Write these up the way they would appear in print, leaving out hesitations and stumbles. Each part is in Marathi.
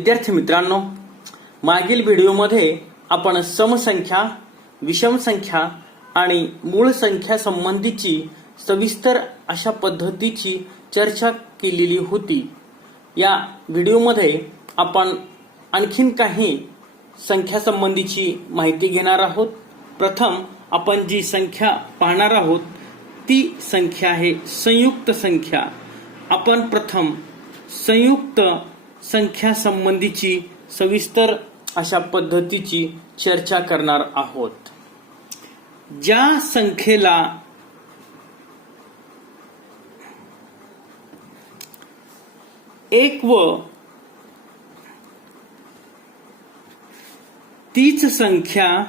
विद्यार्थी मित्रांनो, मागील व्हिडिओमध्ये आपण समसंख्या, विषम संख्या आणि मूळ संख्या संबंधीची सविस्तर अशा पद्धतीची चर्चा केलेली होती. या व्हिडिओमध्ये आपण आणखीन काही संख्या संबंधीची माहिती घेणार आहोत. प्रथम आपण जी संख्या पाहणार आहोत ती संख्या आहे संयुक्त संख्या. आपण प्रथम संयुक्त संख्या संबंधीची सविस्तर अशा पद्धतीची चर्चा करणार आहोत. ज्या संख्येला एक व तीच संख्या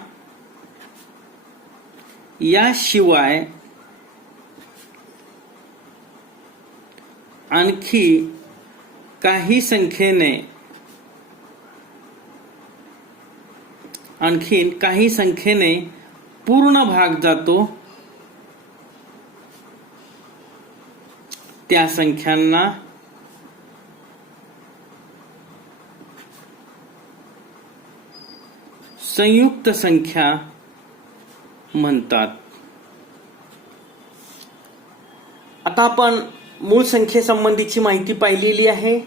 याशिवाय आणखी काही संख्येने पूर्ण भाग जातो त्या संख्यांना संयुक्त संख्या म्हणतात. आता आपण मूळ संख्येसंबंधीची माहिती पाहिलेली आहे.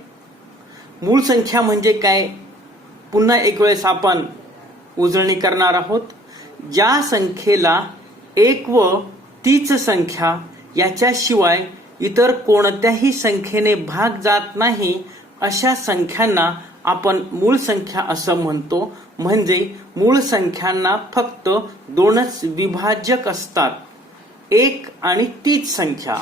मूळ संख्या म्हणजे काय, पुन्हा एक वेळेस आपण उजळणी करणार आहोत. ज्या संख्येला एक व तीच संख्या याच्याशिवाय इतर कोणत्याही संख्येने भाग जात नाही अशा संख्यांना आपण मूळ संख्या असं म्हणतो. म्हणजे मूळ संख्यांना फक्त दोनच विभाजक असतात, एक आणि तीच संख्या.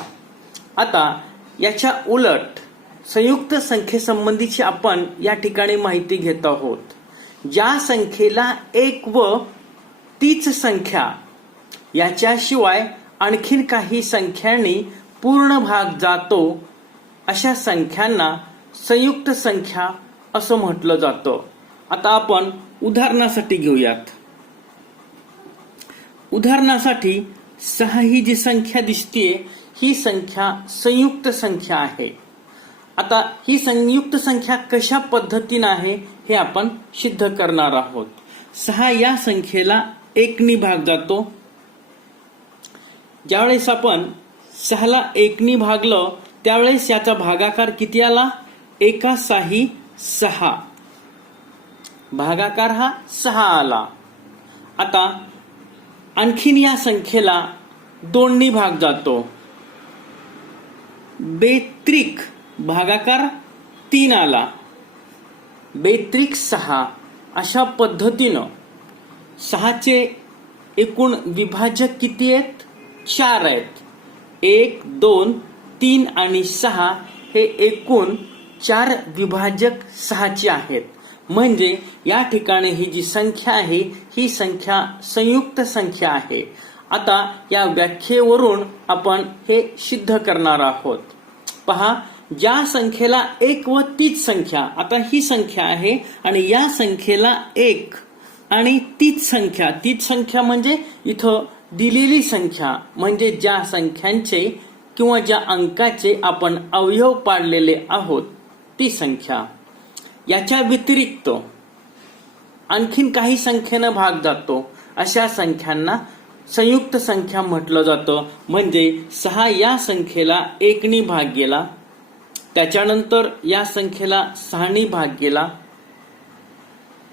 आता याच्या उलट संयुक्त संख्येसंबंधीची आपण या ठिकाणी माहिती घेत आहोत. ज्या संख्येला एक व तीच संख्या याच्याशिवाय आणखीन काही संख्यांनी पूर्ण भाग जातो अशा संख्यांना संयुक्त संख्या असं म्हटलं जातं. आता आपण उदाहरणासाठी घेऊयात. उदाहरणासाठी 6 ही जी संख्या दिसतीये ही संख्या संयुक्त संख्या आहे. आता ही संयुक्त संख्या कशा पद्धतीने आहे हे आपण सिद्ध करणार आहोत. 6 या संख्येला 1 नी भाग जातो. ज्यावेळेस आपण 6 ला 1 नी भागलं त्यावेळेस याचा भागाकार किती आला, 1 6 6. भागाकार हा 6 आला. आता आणखीन या संख्येला 2 नी भाग जातो. बेत्रिक भागाकार 3 आला. बेत्रिक 6. अशा पद्धतीनं 6चे एकूण विभाजक किती आहेत, 4 आहेत. 1 2 3 आणि 6 हे एकूण 4 विभाजक 6चे आहेत. म्हणजे या ठिकाणी ही जी संख्या आहे ही संख्या संयुक्त संख्या आहे. आता या व्याख्येवरून आपण हे सिद्ध करणार आहोत. पहा, ज्या संख्येला एक व तीच संख्या, आता ही संख्या आहे आणि या संख्येला एक आणि तीच संख्या म्हणजे इथं दिलेली संख्या, म्हणजे ज्या संख्यांचे किंवा ज्या अंकाचे आपण अवयव पाडलेले आहोत ती संख्या. याच्या व्यतिरिक्त आणखीन काही संख्येनं भाग जातो अशा संख्यांना संयुक्त संख्या म्हटलं जातं. म्हणजे 6 या संख्येला 1 नी भाग गेला, त्याच्यानंतर या संख्येला 6 नी भाग गेला,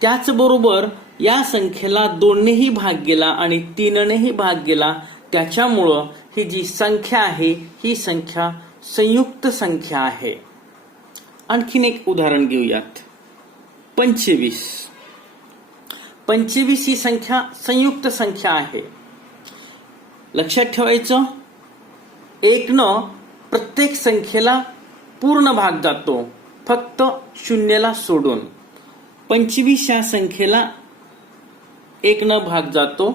त्याचबरोबर या संख्येला 2 नेही भाग गेला आणि 3 नेही भाग गेला. त्याच्यामुळं ही जी संख्या आहे ही संख्या संयुक्त संख्या आहे. आणखीन एक उदाहरण घेऊयात. 25. 25 ही संख्या संयुक्त संख्या आहे. लक्षात ठेवायचं, 1 न प्रत्येक संख्येला पूर्ण भाग जातो, फक्त 0 सोडून. 25 या संख्येला 1 न भाग जातो.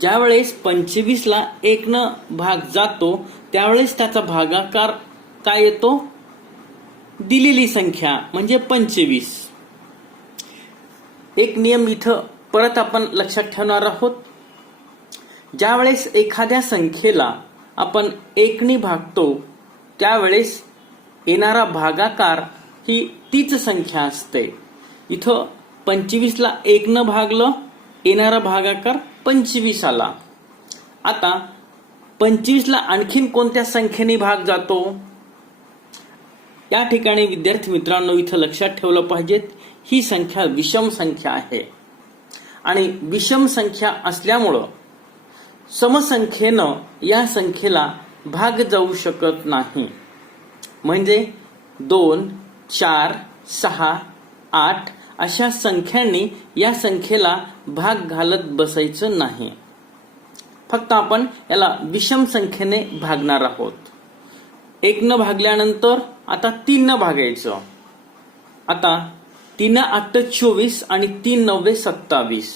ज्यावेळेस 25 ला 1 न भाग जातो त्यावेळेस त्याचा भागाकार काय येतो, दिलेली संख्या म्हणजे 25. एक नियम इथं परत आपण लक्षात ठेवणार आहोत. ज्यावेळेस एखाद्या संख्येला आपण 1 नी भागतो त्यावेळेस येणारा भागाकार ही तीच संख्या असते. इथं 25ला 1 न भागलं, येणारा भागाकार 25 आला. आता 25ला आणखीन कोणत्या संख्येने भाग जातो? या ठिकाणी विद्यार्थी मित्रांनो इथं लक्षात ठेवलं पाहिजे, ही संख्या विषम संख्या आहे आणि विषम संख्या असल्यामुळं समसंख्येनं या संख्येला भाग जाऊ शकत नाही. म्हणजे 2, 4, 6, 8 अशा संख्यांनी या संख्येला भाग घालत बसायचं नाही. फक्त आपण याला विषम संख्येने भागणार आहोत. 1 न भागल्यानंतर आता 3 न भागायचं. आता 3 8 24 आणि 3 9 27.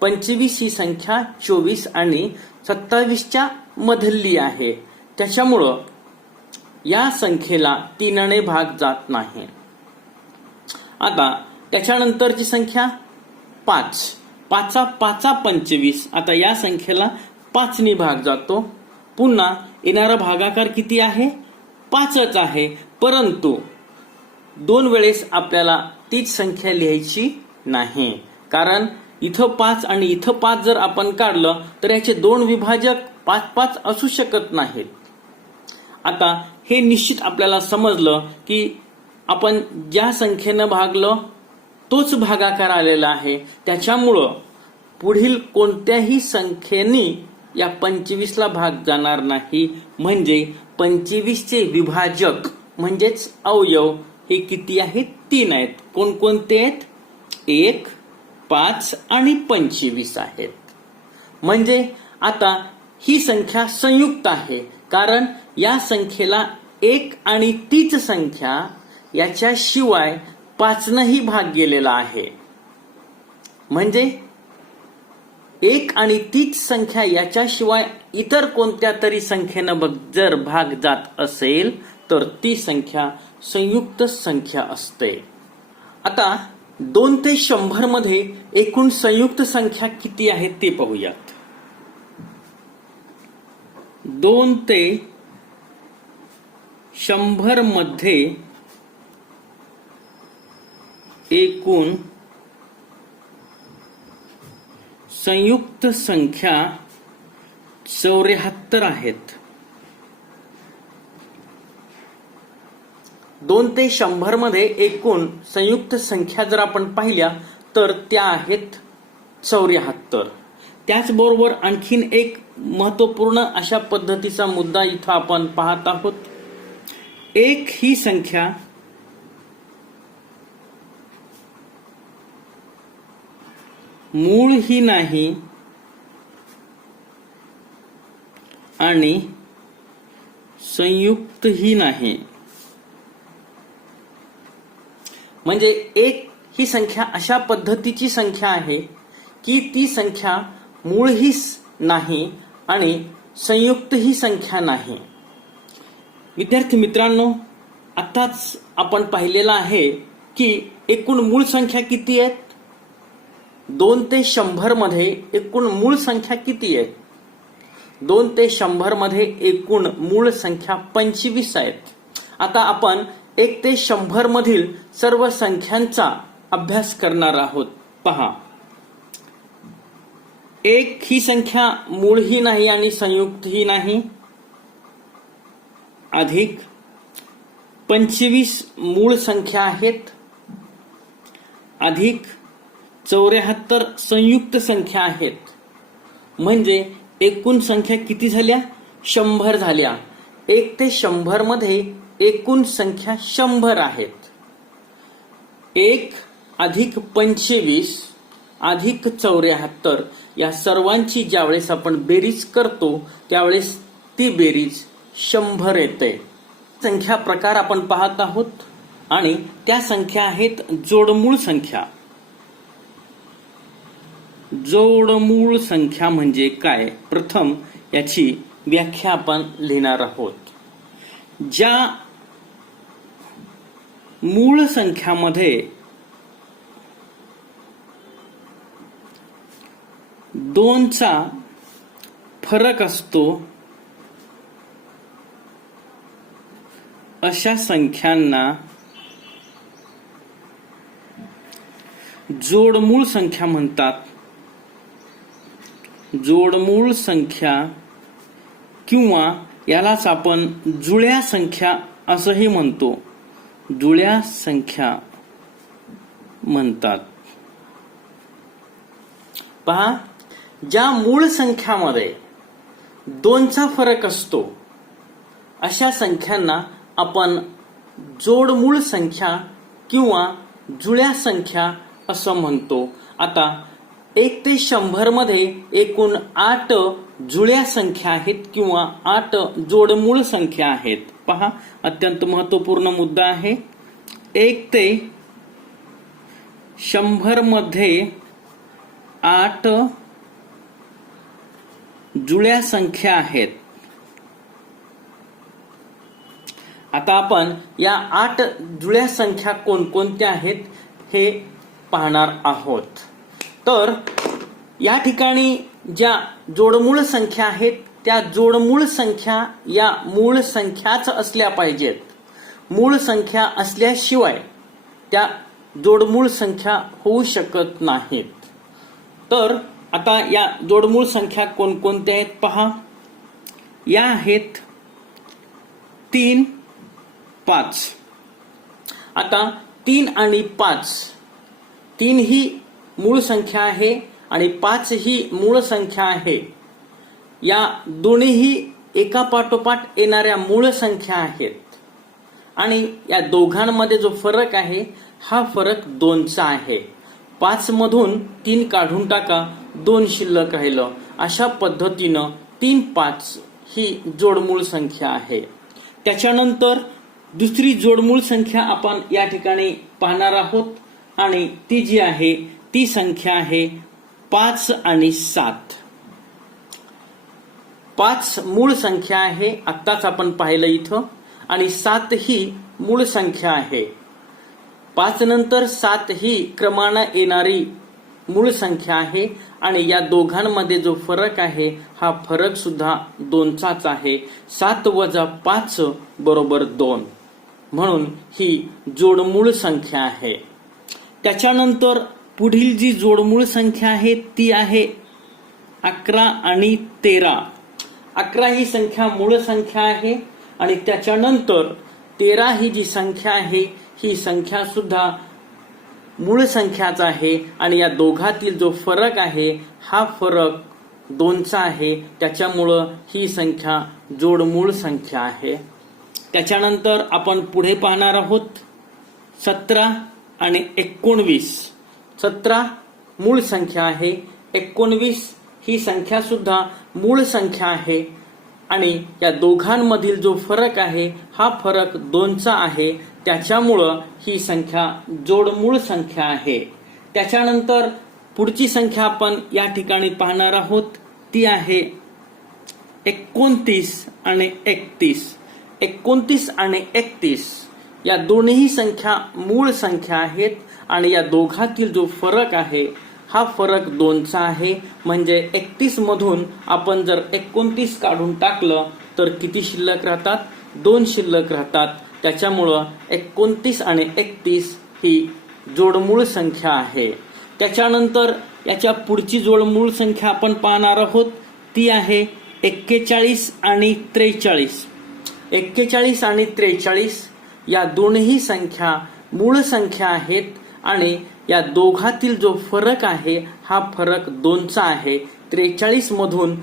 25 ही संख्या 24 आणि 27च्या मधली आहे. त्याच्यामुळं या संख्येला 3 ने भाग जात नाही. आता त्याच्यानंतरची संख्या 5. 5 5 25. आता या संख्येला 5 ने भाग जातो. पुन्हा येणारा भागाकार किती आहे? 5च आहे. परंतु 2 वेळेस आपल्याला तीच संख्या लिहायची नाही, कारण इथं 5 आणि इथं 5 जर आपण काढलं तर याचे 2 विभाजक 5 5 असू शकत नाहीत. आता हे निश्चित आपल्याला समजलं की आपण ज्या संख्येनं भागलं तोच भागाकार आलेला आहे. त्याच्यामुळं पुढील कोणत्याही संख्येने या 25ला भाग जाणार नाही. म्हणजे 25चे विभाजक म्हणजेच अवयव हे किती आहेत? 3 आहेत. कोणकोणते आहेत? 1, 5 आणि 25 आहेत. म्हणजे आता ही संख्या संयुक्त आहे, कारण या संख्येला 1 आणि तीच संख्या याच्याशिवाय 5 नही भाग गेलेला आहे. म्हणजे 1 आणि तीच संख्या याच्याशिवाय इतर कोणत्या तरी संख्येनं जर भाग जात असेल तर ती संख्या संयुक्त संख्या असते. आता 2 ते 100 मध्ये एकूण संयुक्त संख्या किती आहेत ते पाहूयात. 2 ते 100 मध्ये एकूण संयुक्त संख्या 74 आहेत. 2 ते 100 मध्ये एकूण संयुक्त संख्या जर आपण पाहिल्या तर त्या आहेत 74. त्याचबरोबर आणखीन एक महत्वपूर्ण अशा पद्धतीचा मुद्दा इथं आपण पाहत आहोत. 1 ही संख्या मूळ ही नाही आणि संयुक्त ही नाही. म्हणजे 1 ही संख्या अशा पद्धतीची संख्या आहे की ती संख्या मूळ ही नाही आणि संयुक्त ही संख्या नाही. विद्यार्थी मित्रांनो, आताच आपण पाहिलेलं आहे की एकूण मूळ संख्या किती आहेत? 2 ते 100 मध्ये एकूण मूळ संख्या किती आहेत? 2 ते 100 मध्ये एकूण मूळ संख्या 25 आहेत. आता आपण 1 ते 100 मधील सर्व संख्यांचा अभ्यास करणार आहोत. पहा, 1 ही संख्या मूळ ही नाही आणि संयुक्त ही नाही, अधिक 25 मूळ संख्या आहेत, अधिक 74 संयुक्त संख्या आहेत. म्हणजे एकूण संख्या किती झाल्या? 100 झाल्या. 1 ते 100 मध्ये एकूण संख्या 100 आहेत. 1 अधिक 25 अधिक 74 या सर्वांची ज्यावेळेस आपण बेरीज करतो त्यावेळेस ती बेरीज 100 येते. संख्या प्रकार आपण पाहत आहोत आणि त्या संख्या आहेत जोडमूळ संख्या. जोडमूळ संख्या म्हणजे काय? प्रथम याची व्याख्या आपण लिहिणार आहोत. ज्या मूळ संख्यामध्ये 2चा फरक असतो अशा संख्यांना जोडमूळ संख्या म्हणतात. जोडमूळ संख्या किंवा यालाच आपण जुळ्या संख्या असंही म्हणतो. जुळ्या संख्या म्हणतात. पहा, ज्या मूळ संख्यामध्ये 2चा फरक असतो अशा संख्यांना आपण जोडमूळ संख्या किंवा जुळ्या संख्या असं म्हणतो. आता 1 ते 100 मध्ये एकूण 8 जुळ्या संख्या आहेत किंवा 8 जोडमूळ संख्या आहेत. पहा, अत्यंत महत्वपूर्ण मुद्दा आहे. 1 ते 100 मध्ये 8 जुळ्या संख्या आहेत. आता आपण या 8 जुळ्या संख्या कोणकोणत्या आहेत हे पाहणार आहोत. तर या ठिकाणी ज्या जोडमूळ संख्या आहेत त्या जोडमूळ संख्या या मूळ संख्याच असल्या पाहिजेत. मूळ संख्या असल्याशिवाय त्या जोडमूळ संख्या होऊ शकत नाहीत. तर आता या जोडमूळ संख्या कोणकोणत्या आहेत पहा. या आहेत 3, 5. आता 3 आणि 5, 3 ही मूळ संख्या आहे आणि 5 ही मूळ संख्या आहे. या दोन्हीही एका पाठोपाठ येणाऱ्या मूळ संख्या आहेत आणि या दोघांमध्ये जो फरक आहे हा फरक 2चा आहे. 5 मधून 3 काढून टाका, 2 शिल्लक राहिलं. अशा पद्धतीनं 3, 5 ही जोडमूळ संख्या आहे. त्याच्यानंतर दुसरी जोडमूळ संख्या आपण या ठिकाणी पाहणार आहोत आणि ती जी आहे ती संख्या आहे 5 आणि 7. 5 मूळ संख्या आहे, आत्ताच आपण पाहिलं इथं, आणि 7 ही मूळ संख्या आहे. 5 नंतर 7 ही क्रमानं येणारी मूळ संख्या आहे आणि या दोघांमध्ये जो फरक आहे हा फरक सुद्धा 2चाच आहे. 7 वजा 5 बरोबर 2, म्हणून ही जोडमूळ संख्या आहे. त्याच्यानंतर पुढील जी जोडमूळ संख्या आहे ती आहे 11 आणि 13. 11 ही संख्या मूळ संख्या आहे आणि त्याच्यानंतर 13 ही जी संख्या आहे ही संख्या सुद्धा मूळ संख्याच आहे आणि या दोघातील जो फरक आहे हा फरक 2चा आहे. त्याच्यामुळं ही संख्या जोडमूळ संख्या आहे. त्याच्यानंतर आपण पुढे पाहणार आहोत 17 आणि 19. 17 मूळ संख्या आहे, 19 ही संख्या सुद्धा मूळ संख्या आहे आणि या दोघांमधील जो फरक आहे हा फरक 2चा आहे. त्याच्यामुळं ही संख्या जोडमूळ संख्या आहे. त्याच्यानंतर पुढची संख्या आपण या ठिकाणी पाहणार आहोत ती आहे 29 आणि 31. 29 आणि 31 या दोन्ही संख्या मूळ संख्या आहेत आणि या दोघातील जो फरक आहे हा फरक 2चा आहे. म्हणजे 31 मधून आपण जर 29 काढून टाकलं तर किती शिल्लक राहतात? 2 शिल्लक राहतात. त्याच्यामुळं 29 आणि 31 ही जोडमूळ संख्या आहे. त्याच्यानंतर याच्या पुढची जोडमूळ संख्या आपण पाहणार आहोत ती आहे 41 आणि 43. 41 आणि 43 या दोन्ही संख्या मूळ संख्या आहेत आणि या दोघातील जो फरक आहे हा फरक 2चा आहे. 43 मधून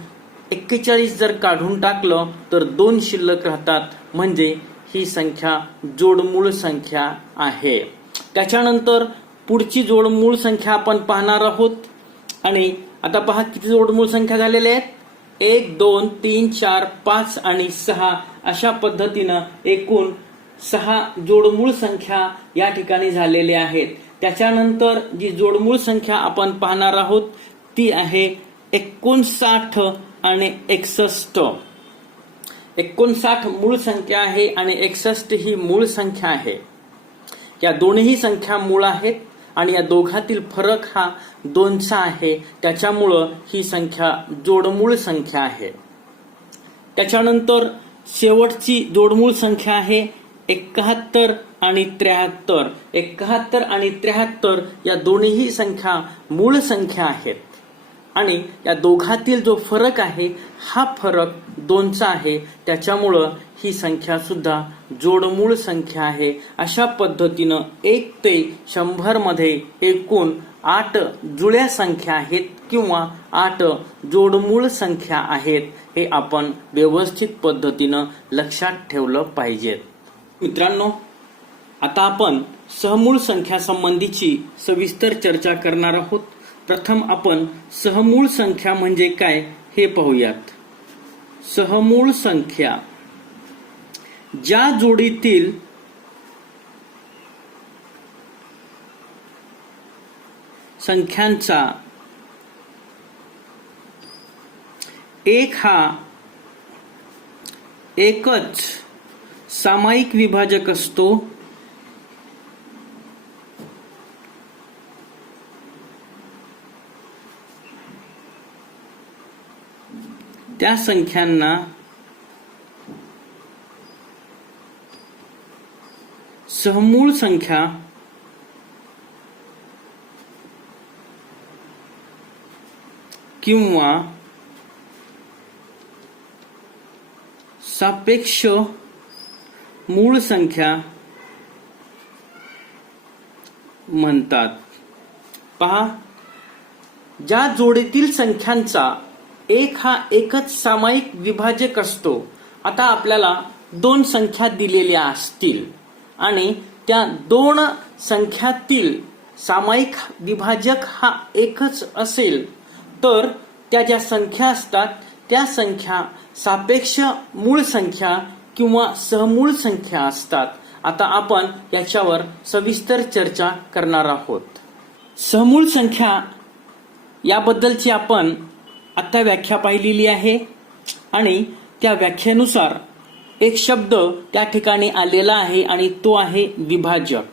41 जर काढून टाकलं तर 2 शिल्लक राहतात. म्हणजे ही संख्या जोडमूळ संख्या आहे. त्याच्यानंतर पुढची जोडमूळ संख्या आपण पाहणार आहोत आणि आता पहा किती जोडमूळ संख्या झालेल्या आहेत. 1, 2, 3, 4, 5 आणि 6 अशा पद्धतीनं एकूण 6 जोडमूळ संख्या या ठिकाणी झालेल्या आहेत. त्याच्यानंतर जी जोडमूळ संख्या आपण पाहणार आहोत ती आहे 59 आणि 61. 59 मूळ संख्या आहे आणि 61 ही मूळ संख्या आहे. या दोन्ही संख्या मूळ आहेत आणि या दोघातील फरक हा 2चा आहे. त्याच्यामुळं ही संख्या जोडमूळ संख्या आहे. त्याच्यानंतर शेवटची जोडमूळ संख्या आहे 71 आणि 73. 71 आणि 73 या दोन्हीही संख्या मूळ संख्या आहेत आणि या दोघातील जो फरक आहे हा फरक 2चा आहे. त्याच्यामुळं ही संख्या सुद्धा जोडमूळ संख्या आहे. अशा पद्धतीनं 1 ते 100 मध्ये एकूण 8 जुळ्या संख्या आहेत किंवा 8 जोडमूळ संख्या आहेत. हे आपण व्यवस्थित पद्धतीनं लक्षात ठेवलं पाहिजे. मित्रांनो, आता आपण सहमूळ संख्या संबंधीची सविस्तर चर्चा करणार आहोत. प्रथम आपण सहमूळ संख्या म्हणजे काय हे पाहूयात. सहमूळ संख्या ज्या जोडीतील संख्यांचा एक हा एकच सामायिक विभाजक असतो त्या संख्यांना सहमूळ संख्या किंवा सापेक्ष मूळ संख्या म्हणतात. पहा, ज्या जोडीतील संख्यांचा एक हा एकच सामायिक विभाजक असतो. आता आपल्याला 2 संख्या दिलेल्या असतील आणि त्या 2 संख्यातील सामायिक विभाजक हा एकच असेल तर त्या ज्या संख्या असतात त्या संख्या सापेक्ष मूळ संख्या किंवा सहमूळ संख्या असतात. आता आपण याच्यावर सविस्तर चर्चा करणार आहोत. सहमूळ संख्या याबद्दलची आपण आता व्याख्या पाहिलेली आहे आणि त्या व्याख्येनुसार एक शब्द त्या ठिकाणी आलेला आहे आणि तो आहे विभाजक.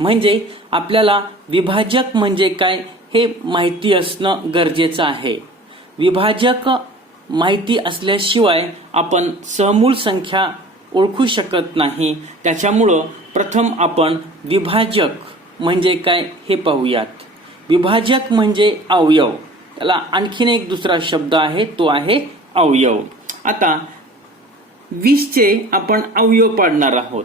म्हणजे आपल्याला विभाजक म्हणजे काय हे माहिती असणं गरजेचं आहे. विभाजक माहिती असल्याशिवाय आपण सहमूळ संख्या ओळखू शकत नाही. त्याच्यामुळं प्रथम आपण विभाजक म्हणजे काय हे पाहूयात. विभाजक म्हणजे अवयव. त्याला आणखीन एक दुसरा शब्द आहे, तो आहे अवयव. आता 20चे आपण अवयव पाडणार आहोत.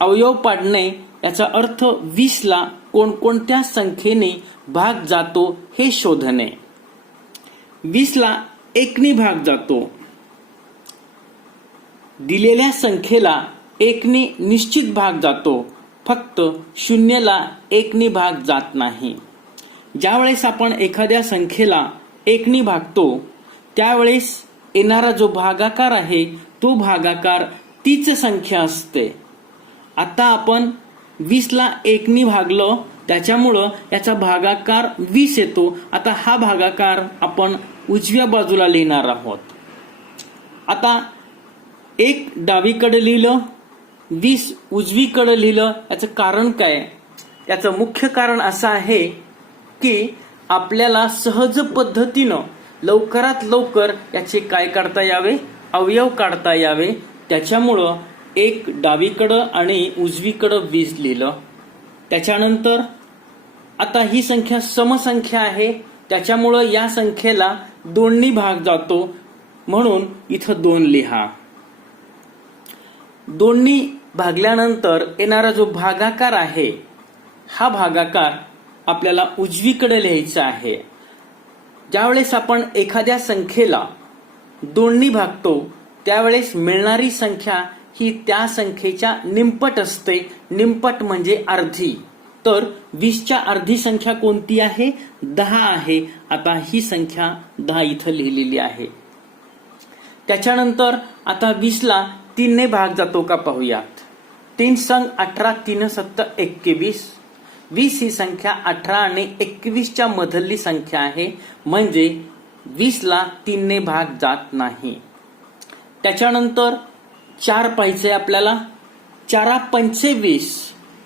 अवयव पाडणे याचा अर्थ 20ला कोणकोणत्या संख्येने भाग जातो हे शोधणे. 20ला 1ने भाग जातो. दिलेल्या संख्येला 1ने निश्चित भाग जातो. फक्त 0ला 1ने भाग जात नाही. ज्यावेळेस आपण एखाद्या संख्येला 1ने भागतो त्यावेळेस येणारा जो भागाकार आहे तो भागाकार तीच संख्या असते. आता आपण 20ला 1ने भागलो त्याच्यामुळं याचा भागाकार 20 येतो. आता हा भागाकार आपण उजव्या बाजूला लिहिणार आहोत. आता 1 डावीकडे लिहिलं, 20 उजवीकडे लिहिलं. याचं कारण काय? याचं मुख्य कारण असं आहे की आपल्याला सहज पद्धतीनं लवकरात लवकर याचे काय काढता यावे, अवयव काढता यावे. त्याच्यामुळं 1 डावीकडं आणि उजवीकडं 20 लिहिलं. त्याच्यानंतर आता ही संख्या समसंख्या आहे त्याच्यामुळं या संख्येला 2ने भाग जातो म्हणून इथं 2 लिहा. 2ने भागल्यानंतर येणारा जो भागाकार आहे हा भागाकार आपल्याला उजवीकडे लिहायचा आहे. ज्यावेळेस आपण एखाद्या संख्येला 2ने भागतो त्यावेळेस मिळणारी संख्या ही त्या संख्येच्या निमपट असते. निमपट म्हणजे अर्धी. तर 20च्या अर्धी संख्या कोणती आहे? 10 आहे. आता ही संख्या 10 इथं लिहिलेली आहे. त्याच्यानंतर आता 20ला 3ने भाग जातो का पाहूयात. 3 संग 18, 3 7 21. 20 ही संख्या 18 आणि 21च्या मधली संख्या आहे म्हणजे 20ला 3ने भाग जात नाही. त्याच्यानंतर 4 पाहिजे आपल्याला. 4 पंचे 20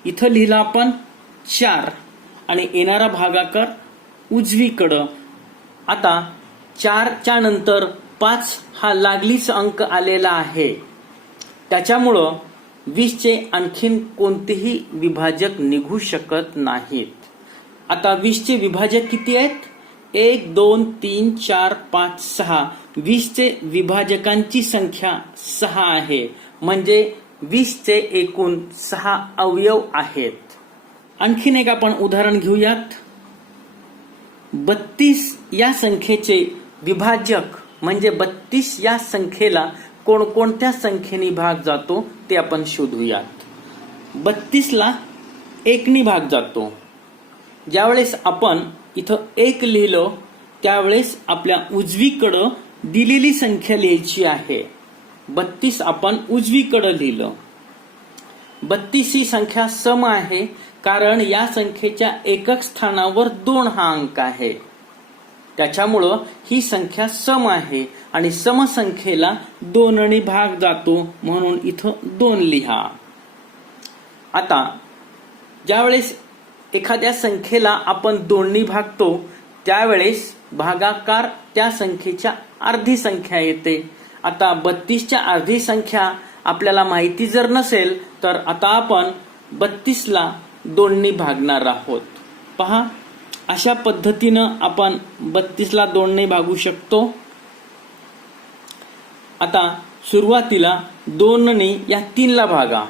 इथं लिहिलं आपण 4 आणि येणारा भागाकार उजवीकडं. आता 4च्या नंतर 5 हा लागलीच अंक आलेला आहे. त्याच्यामुळं 20चे आणखीन कोणतेही विभाजक निघू शकत नाहीत. आता 20चे विभाजक किती आहेत? 1 2 3 4 5 6. 20चे विभाजकांची संख्या 6 आहे. म्हणजे 20चे एकूण 6 अवयव आहेत. आणखीन एक आपण उदाहरण घेऊयात. 32 या संख्येचे विभाजक म्हणजे 32 या संख्येला कोणकोणत्या संख्येने भाग जातो ते आपण शोधूयात. 32ला 1 भाग जातो. ज्यावेळेस आपण इथं 1 लिहिलं त्यावेळेस आपल्या उजवीकडं दिलेली संख्या लिहायची आहे. 32 आपण उजवीकडं लिहिलं. 32 ही संख्या सम आहे कारण या संख्येच्या एकक स्थानावर 2 हा अंक आहे. त्याच्यामुळं ही संख्या सम आहे आणि समसंख्येला 2 ने भाग जातो म्हणून इथं 2 लिहा. आता ज्यावेळेस एखाद्या संख्येला आपण 2 ने भागतो त्यावेळेस भागाकार त्या संख्येच्या अर्धी संख्या येते. आता 32च्या अर्धी संख्या आपल्याला माहिती जर नसेल तर आता आपण 32ला 2 ने भागणार आहोत. पहा, अशा पद्धतीनं आपण 32ला 2 ने भागू शकतो. आता सुरुवातीला 2 ने या 3ला भागा.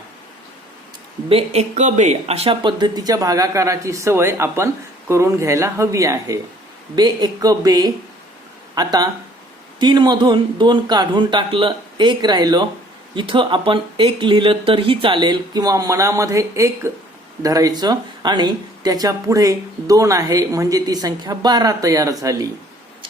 बे एक बे अशा पद्धतीच्या भागाकाराची सवय आपण करून घ्यायला हवी आहे. बे एक बे. आता 3 मधून 2 काढून टाकलं, 1 राहिलं. इथं आपण 1 लिहिलं तरीही चालेल किंवा मनामध्ये 1 धरायचं आणि त्याच्या पुढे 2 आहे म्हणजे ती संख्या 12 तयार झाली.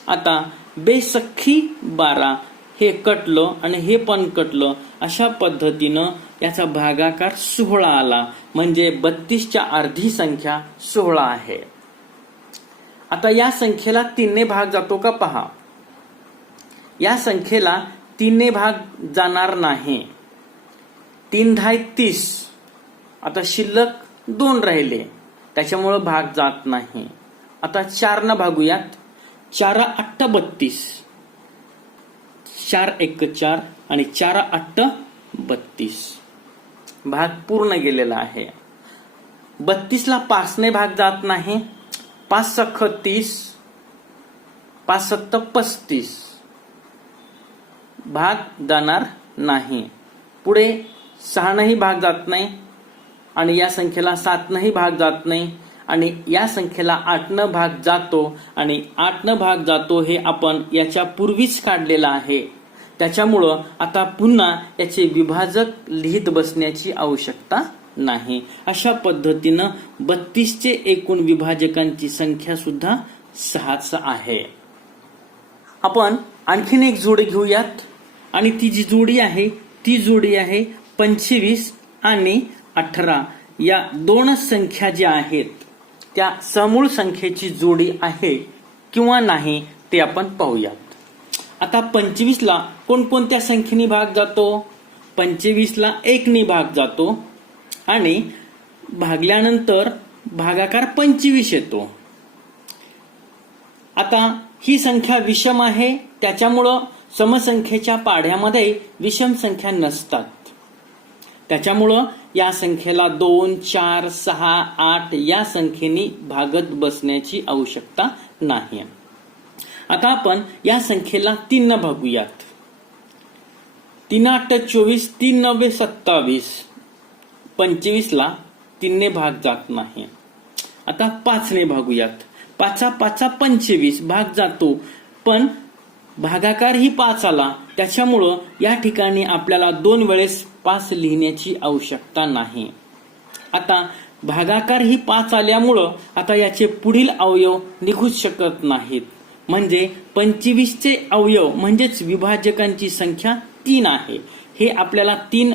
आता बेसख्खी 12 हे कटलं आणि हे पण कटलं. अशा पद्धतीनं याचा भागाकार 16 आला म्हणजे 32च्या अर्धी संख्या 16 आहे. आता या संख्येला 3 ने भाग जातो का पहा. या संख्येला 3 ने भाग जाणार नाही. 3 10 30. आता शिल्लक 2 राहिले त्याच्यामुळे भाग जात नाही. आता 4 न भागूयात. 4 8 32. 4 1 4 आणि 4 8 32. भाग पूर्ण गेलेला आहे. 32ला 5 ने भाग जात नाही. 5 सख 30. 5 7 35. भाग जाणार नाही. पुढे 6 नही भाग जात नाही आणि या संख्येला 7 नही भाग जात नाही आणि या संख्येला 8 न भाग जातो आणि 8 न भाग जातो हे आपण याच्या पूर्वीच काढलेला आहे. त्याच्यामुळं आता पुन्हा याचे विभाजक लिहित बसण्याची आवश्यकता नाही. अशा पद्धतीनं 32चे एकूण विभाजकांची संख्या सुद्धा 6च आहे. आपण आणखीन एक जोडी घेऊयात आणि ती जी जोडी आहे ती जोडी आहे 25 आणि 18 या 2 संख्या ज्या आहेत त्या समूळ संख्येची जोडी आहे किंवा नाही ते आपण पाहूयात. आता 25ला कोणकोणत्या संख्येने भाग जातो. 25ला 1 ने भाग जातो आणि भागल्यानंतर भागाकार 25 येतो. आता ही संख्या विषम आहे त्याच्यामुळं समसंख्येच्या पाढ्यामध्ये विषम संख्या नसतात. त्याच्यामुळं या संख्येला 2 4 6 8 या संख्येने भागत बसण्याची आवश्यकता नाही. आता आपण या संख्येला 3 न भागूयात. 3 8 24. 3 9 27. 25ला 3 ने भाग जात नाही. आता 5 ने भागूयात. 5 5 25 भाग जातो पण भागाकार ही 5 आला त्याच्यामुळं या ठिकाणी आपल्याला 2 वेळेस 5 लिहिण्याची आवश्यकता नाही. आता भागाकार ही 5 आल्यामुळं आता याचे पुढील अवयव निघूच शकत नाहीत. म्हणजे 25चे अवयव म्हणजेच विभाजकांची संख्या 3 आहे. हे आपल्याला 3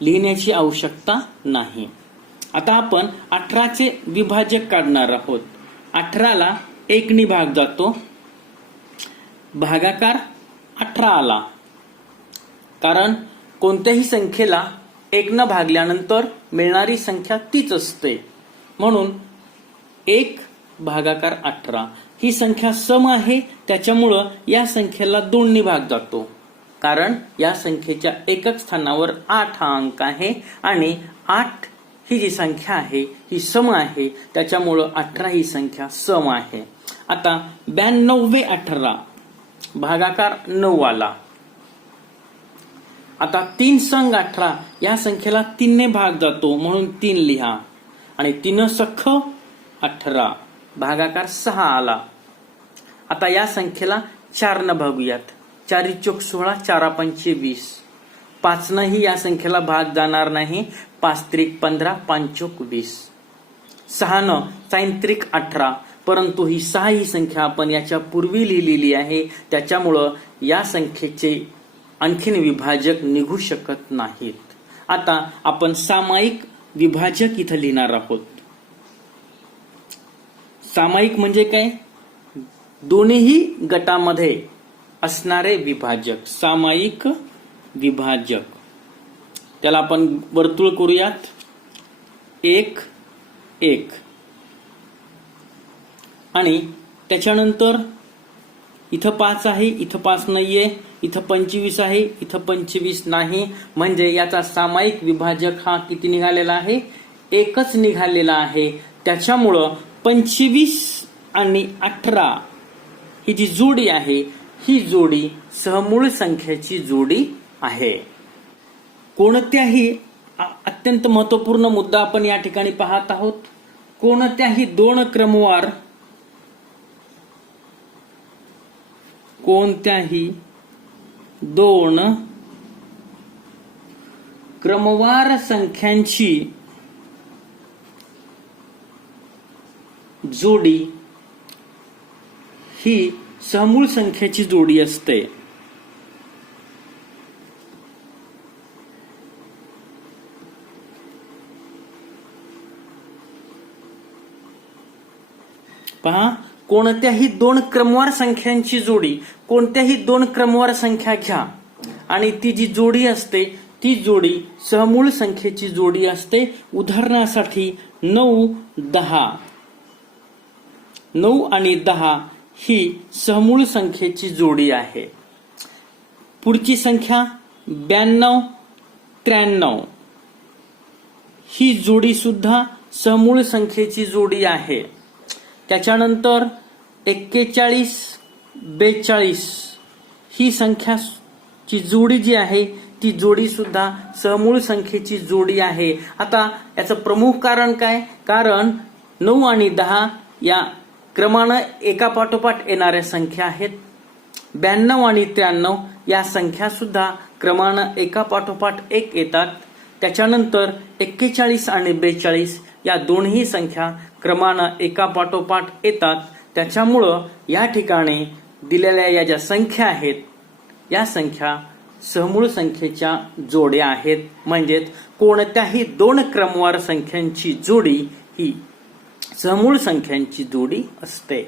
लिहिण्याची आवश्यकता नाही. आता आपण 18चे विभाजक काढणार आहोत. 18ला 1 ने भाग जातो. भागाकार 18 आला कारण कोणत्याही संख्येला 1 न भागल्यानंतर मिळणारी संख्या तीच असते. म्हणून 1 भागाकार 18 ही संख्या सम आहे त्याच्यामुळं या संख्येला 2 ने भाग जातो. कारण या संख्येच्या एकक स्थानावर 8 हा अंक आहे आणि 8 ही जी संख्या आहे ही सम आहे, त्याच्यामुळं 18 ही संख्या सम आहे. आता 92 18 भागाकार 9 आला. आता 3 संग 18 या संख्येला 3 ने भाग जातो म्हणून 3 लिहा आणि 3 सख 18 भागाकार 6 आला. आता या संख्येला 4 न भागूयात. 4 चोक 16 4 पंचे 20. 5 नही या संख्येला भाग जाणार नाही. 5 त्रिक 15 5 चोक 20. 6 न 3 त्रिक 18, परंतु ही 6 ही संख्या आपण याच्या पूर्वी लिहिलेली आहे, त्याच्यामुळं या संख्येचे आणखीन विभाजक निघू शकत नाहीत. आता आपण सामायिक विभाजक इथं लिहिणार आहोत. सामायिक म्हणजे काय? दोन्ही गटामध्ये असणारे विभाजक, सामायिक विभाजक. त्याला आपण वर्तुळ करूयात. 1 1 आणि त्याच्यानंतर इथं 5 आहे, इथं 5 नाहीये, इथं 25 आहे, इथं 25 नाही, म्हणजे याचा सामायिक विभाजक हा किती निघालेला आहे? एकच निघालेला आहे. त्याच्यामुळं 25 आणि 18 ही जी जोडी आहे ही जोडी सहमूळ संख्येची जोडी आहे. कोणत्याही अत्यंत महत्वपूर्ण मुद्दा आपण या ठिकाणी पाहत आहोत. कोणत्याही दोन क्रमवार संख्यांची जोडी ही सहमूळ संख्येची जोडी असते. पहा, कोणत्याही दोन क्रमवार संख्यांची जोडी, कोणत्याही दोन क्रमवार संख्या घ्या आणि ती जी जोडी असते ती जोडी सहमूळ संख्येची जोडी असते. उदाहरणासाठी 9 10, 9 आणि 10 ही सहमूळ संख्येची जोडी आहे. पुढची संख्या 92 93, ही जोडी सुद्धा सहमूळ संख्येची जोडी आहे. त्याच्यानंतर 41 42 ही संख्याची जोडी जी आहे ती जोडी सुद्धा सहमूळ संख्येची जोडी आहे. आता याचं प्रमुख कारण काय? कारण 9 आणि 10 या क्रमानं एकापाठोपाठ येणाऱ्या संख्या आहेत. 92 आणि 93 या संख्या सुद्धा क्रमानं एकापाठोपाठ एक येतात. त्याच्यानंतर 41 आणि 42 या दोन्ही संख्या क्रमानं एकापाठोपाठ येतात. त्याच्यामुळं या ठिकाणी दिलेल्या या ज्या संख्या आहेत या संख्या सहमूळ संख्येच्या जोड्या आहेत. म्हणजेच कोणत्याही दोन क्रमवार संख्यांची जोडी ही सहमूळ संख्यांची जोडी असते.